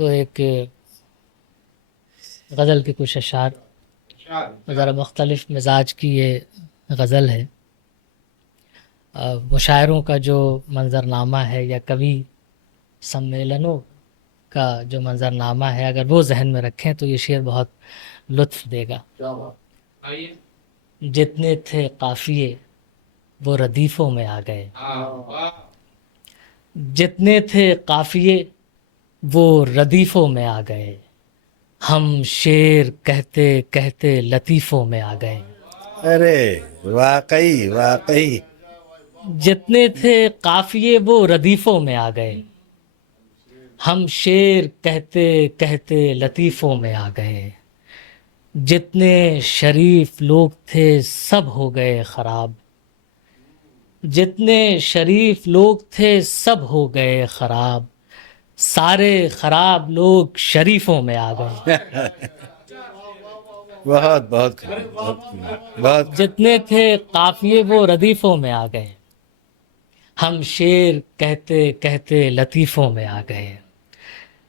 تو ایک غزل کے کچھ اشعار، ذرا مختلف مزاج کی یہ غزل ہے۔ مشاعروں کا جو منظرنامہ ہے یا کبھی سمیلنوں کا جو منظرنامہ ہے، اگر وہ ذہن میں رکھیں تو یہ شعر بہت لطف دے گا۔ جتنے تھے قافیے وہ ردیفوں میں آ گئے، جتنے تھے قافیے وہ ردیفوں میں آ گئے، ہم شعر کہتے کہتے لطیفوں میں آ گئے۔ ارے واقعی واقعی جتنے تھے قافیے وہ ردیفوں میں آ گئے، ہم شعر کہتے کہتے لطیفوں میں آ گئے۔ جتنے شریف لوگ تھے سب ہو گئے خراب، جتنے شریف لوگ تھے سب ہو گئے خراب، سارے خراب لوگ شریفوں میں آ گئے۔ بہت بہت بہت جتنے تھے قافیے وہ ردیفوں میں آ گئے، ہم شعر کہتے کہتے لطیفوں میں آ گئے۔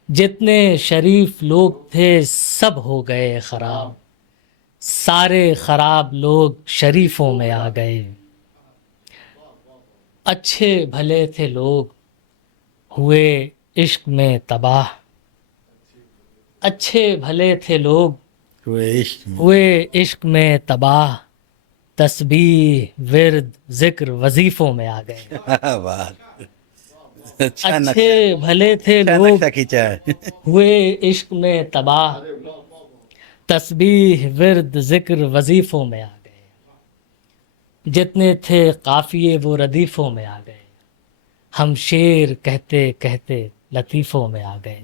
جتنے شریف لوگ تھے سب ہو گئے خراب، سارے خراب لوگ شریفوں میں آ گئے۔ اچھے بھلے تھے لوگ ہوئے عشق میں تباہ، اچھے بھلے تھے لوگ ہوئے عشق میں تباہ، تسبیح ورد ذکر وظیفوں میں آ گئے۔ اچھے بھلے تھے لوگ ہوئے عشق میں تباہ، تسبیح ورد ذکر وظیفوں میں آ گئے۔ جتنے تھے قافیے وہ ردیفوں میں آ گئے، ہم شعر کہتے کہتے لطیفوں میں آ گئے۔